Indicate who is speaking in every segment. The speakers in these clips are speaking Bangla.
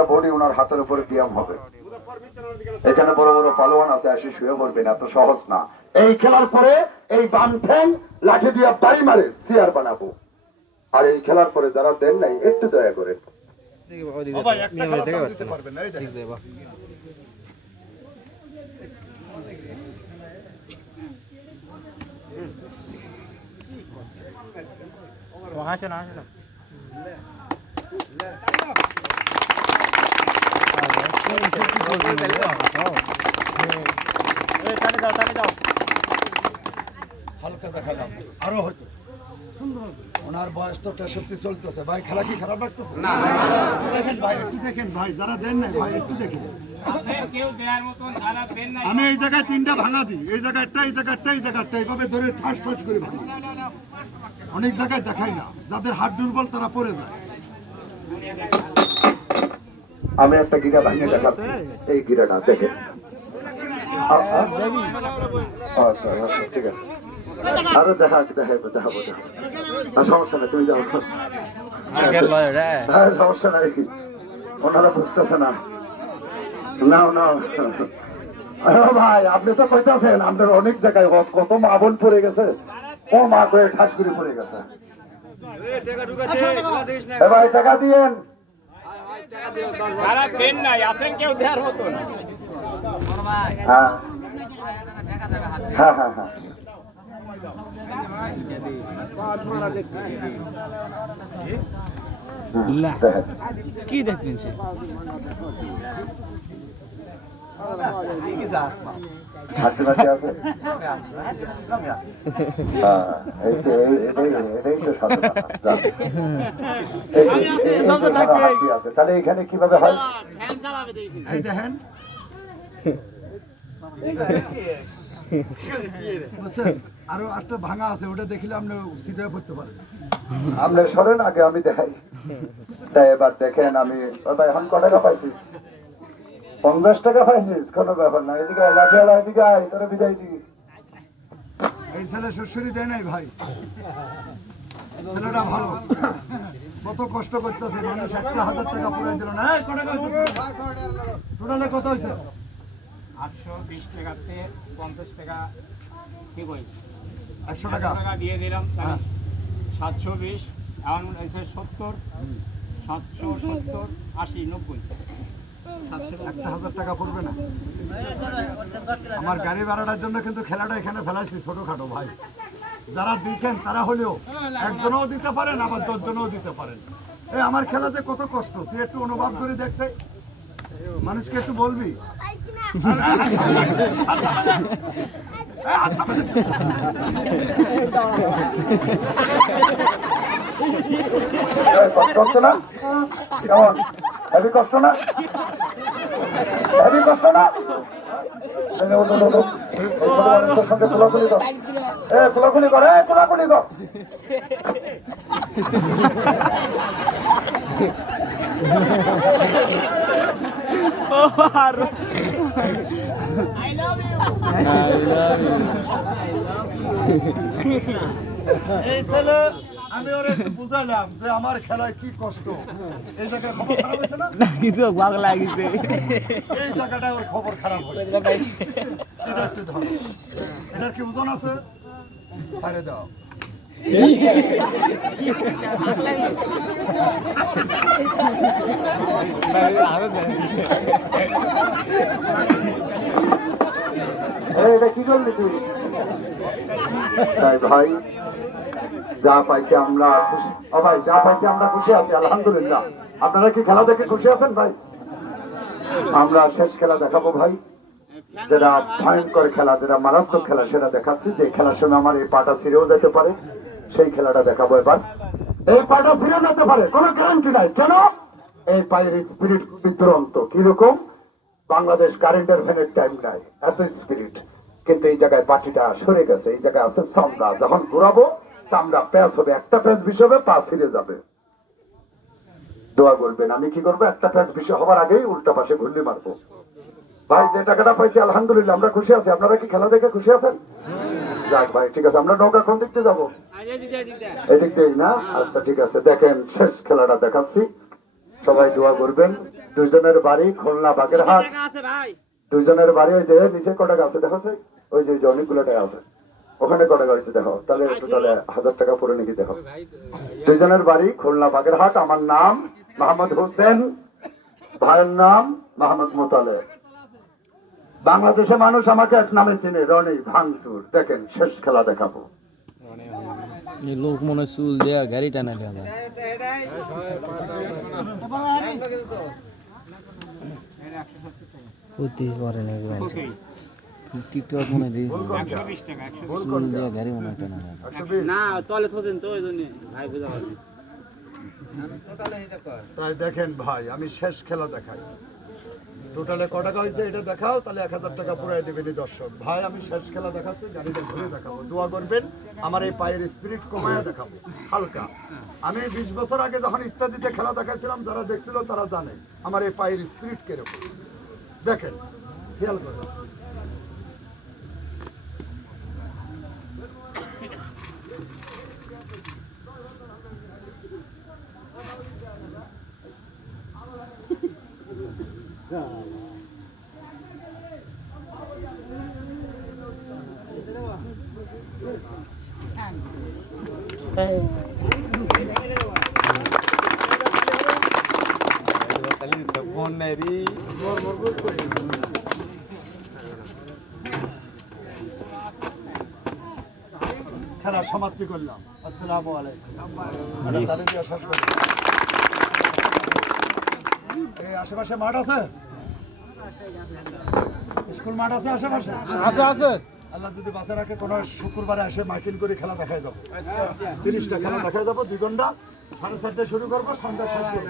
Speaker 1: একটা বডি ওনার হাতের উপরে ব্যায়াম হবে। এখানে বড় বড় পালোয়ান আছে এসে শুয়ে পড়বেন, এত সহজ না। এই খেলার পরে এই বাম ঠ্যাং লাঠি দিয়ে বাড়ি মারে চেয়ার বানাবো। আর এই খেলার পরে যারা দেন নাই, একটু দয়া করে
Speaker 2: আরও হয়তো। ওনার বয়স তো তেষট্টি চলতেছে। ভাই খেলা কি খারাপ লাগতেছে? না দেখেন ভাই একটু দেখেন ভাই যারা দেন নাই ভাই একটু দেখেন। আমি এই জায়গায় তিনটা ভাঙা দিই। এই জায়গাটা এই জায়গাটা এই জায়গাটা এইভাবে ধরে ঠাস ঠাস করে ভাঙি। অনেক জায়গায় দেখাই না। যাদের হাত দুর্বল তারা পড়ে যায়।
Speaker 1: আমি একটা গিরা ভাঙিয়ে দেখাচ্ছি। এই গিরাটা দেখে আচ্ছা আচ্ছা ঠিক আছে। আরে দেখা দেখাবো দেখাবো দেখাবো। আর সমস্যা নেই তুমি যাও। হ্যাঁ সমস্যা নাই। ওনারা বুঝতেছে না। না না ভাই আপনি তো কইতাছেন আপনার অনেক জায়গায় কত- কত মা বোন পড়ে গেছে। ও মা করে ঠাস করে পড়ে গেছে। ভাই টাকা দিয়েন।
Speaker 3: সারা পেন নাই আসেন কেউ দেওয়ার মতন
Speaker 1: হ্যাঁ হ্যাঁ হ্যাঁ।
Speaker 3: কি দেখবেন সে?
Speaker 1: হ্যাঁ, তাহলে এখানে কীভাবে হয়
Speaker 2: আরও একটা ভাঙা আছে ওটা দেখলে আপনি সিধা পড়তে পারেন
Speaker 1: আপনি সরেন আগে আমি দেখাই তা এবার দেখেন আমি এখন ক টাকা পাইছিস পঞ্চাশ টাকা পাইছিস? কোনো ব্যাপার না। এদিকে আয়, লাঠি আলা এদিকে আয় তোরা বিদায় দিই।
Speaker 2: এই ছেলে শ্বশুরি দেয় নাই ভাই। ছেলেটা ভালো। কত কষ্ট করতেছে মানুষ একটা হাজার টাকা পুরাই দিল না। কত হয়েছে? টোটালে কত হয়েছে?
Speaker 3: আটশো বিশ টাকাতে পঞ্চাশ টাকা কি কই
Speaker 2: একশো টাকা?
Speaker 3: টাকা দিয়ে দিলাম
Speaker 2: হ্যাঁ।
Speaker 3: সাতশো বিশ এখন এসে সত্তর সাতশো সত্তর আশি নব্বই।
Speaker 2: একটা হাজার টাকা পড়বে না। আমার গাড়ি ভাড়াটার জন্য কিন্তু খেলাটা এখানে ফেলাইছি ছোটখাটো ভাই। যারা দিয়েছেন তারা হলেও একজনও দিতে পারেন, আবার দশজনও দিতে পারেন। এই আমার খেলাতে কত কষ্ট? তুই একটু অনুভব করে দেখছে মানুষকে একটু বলবি?
Speaker 1: কষ্ট না? হেভি কষ্ট না? হেভি কষ্ট না? সঙ্গে কোলাকুলি কর এ কোলাকুলি কর এ কোলাকুলি কর
Speaker 2: এই ছেলে আমি ওরে বুঝালাম যে আমার খেলায় কি কষ্ট। এই জায়গায় খবর খারাপ হয়েছে না?
Speaker 3: কিছু বাগ লাগিছে।
Speaker 2: এই জায়গাটায় ওর খবর খারাপ হয়েছে। এটা একটু ধরো। এটার কি ওজন আছে? ছাড়ে দাও।
Speaker 1: এটা কি করলি তুই ভাই যা পাইছি আমরা ও ভাই, যা পাইছি আমরা খুশি আছি, আলহামদুলিল্লাহ। আপনারা কি খেলা দেখে খুশি আছেন ভাই? আমরা শেষ খেলা দেখাবো ভাই। যেটা ভয়ঙ্কর খেলা, যেটা মারাত্মক খেলা, সেটা দেখাচ্ছি। যে খেলার সময় আমার এই পাটা ছিঁড়েও যেতে পারে, সেই খেলাটা দেখাবো এবার। এই পাটা ছিঁড়ে যেতে পারে, কোনো গ্যারান্টি নাই। কেন? এই পায়ের স্পিরিট বিদ্রন্ত কীরকম? বাংলাদেশ কারেন্টের ফ্যানের টাইম নাই। এত স্পিরিট কিন্তু এই জায়গায় পাটিটা সরে গেছে। এই জায়গায় আছে চামড়া। যখন ঘুরাবো চামড়া প্যাচ হবে একটা প্যাচ বিষ হবে পা ছিঁড়ে যাবে। দোয়া করবেন আমি কি করব? একটা প্যাচ বিষয় হবার আগেই উল্টা পাশে ঘুরলি মারবো। ভাই যে টাকাটা পাইছি আলহামদুলিল্লাহ আমরা খুশি আছি। আপনারা কি খেলা দেখে খুশি আছেন? যাক ভাই ঠিক আছে আমরা নৌকা কোন দিক দিয়ে যাব? এদিক দিয়েই না? আচ্ছা ঠিক আছে দেখেন শেষ খেলাটা দেখাচ্ছি। সবাই দোয়া করবেন।
Speaker 3: দুজনের বাড়ি খুলনা বাগেরহাট। দুজনের বাড়ি ওই যে নিচে কটা আছে দেখাচ্ছে? ওই যে ওই যে অনেকগুলো টাকা আছে। ওখানে কটা গাড়িছে দেখো। তাহলে টোটালে হাজার টাকা পরে নাকি দেখো। দুজনের বাড়ি খুলনা বাগেরহাট। আমার নাম মোহাম্মদ হোসেন ভাইয়ের নাম মোহাম্মদ মোতালে। বাংলাদেশে মানুষ আমাকে এক নামে চিনে রনি ভাঙচুর। দেখেন শেষ খেলা দেখাবো।
Speaker 4: লোক মনে চুল দেয়া গাড়ি টানা দেওয়া ক্ষতি করে না এগুলো টিকটক মনে হয় গাড়ি মনে হয়।
Speaker 2: না। তলে তো ওই জন্য। ভাই বুঝা পারবে
Speaker 1: তাই দেখেন ভাই আমি শেষ খেলা দেখাই। টোটালে ক টাকা হয়েছে এটা দেখাও তাহলে এক হাজার টাকা পুরাই দেবেন দর্শক। ভাই আমি শেষ খেলা দেখাচ্ছি গাড়িটা ঘুরে দেখাবো। দোয়া করবেন আমার এই পায়ের স্পিরিট কমায় দেখাবো হালকা। আমি বিশ বছর আগে যখন ইত্যাদিতে খেলা দেখাইছিলাম যারা দেখছিল তারা জানে আমার এই পায়ের স্পিরিট কীরকম। দেখেন খেয়াল করুন। খেলা সমাপ্তি করলাম। আসসালামু আলাইকুম। আশেপাশে মাঠ আছে? স্কুল মাঠ আছে আশেপাশে? আছে আছে। আল্লাহ যদি বাসে রাখে কোনো শুক্রবারে এসে মাইকিল করে খেলা দেখায় যাব। তিরিশটা খেলা দেখায় যাব দুই ঘণ্টা। সাড়ে চারটায় শুরু করব সন্ধ্যা শেষ করব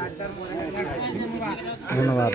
Speaker 4: ধন্যবাদ।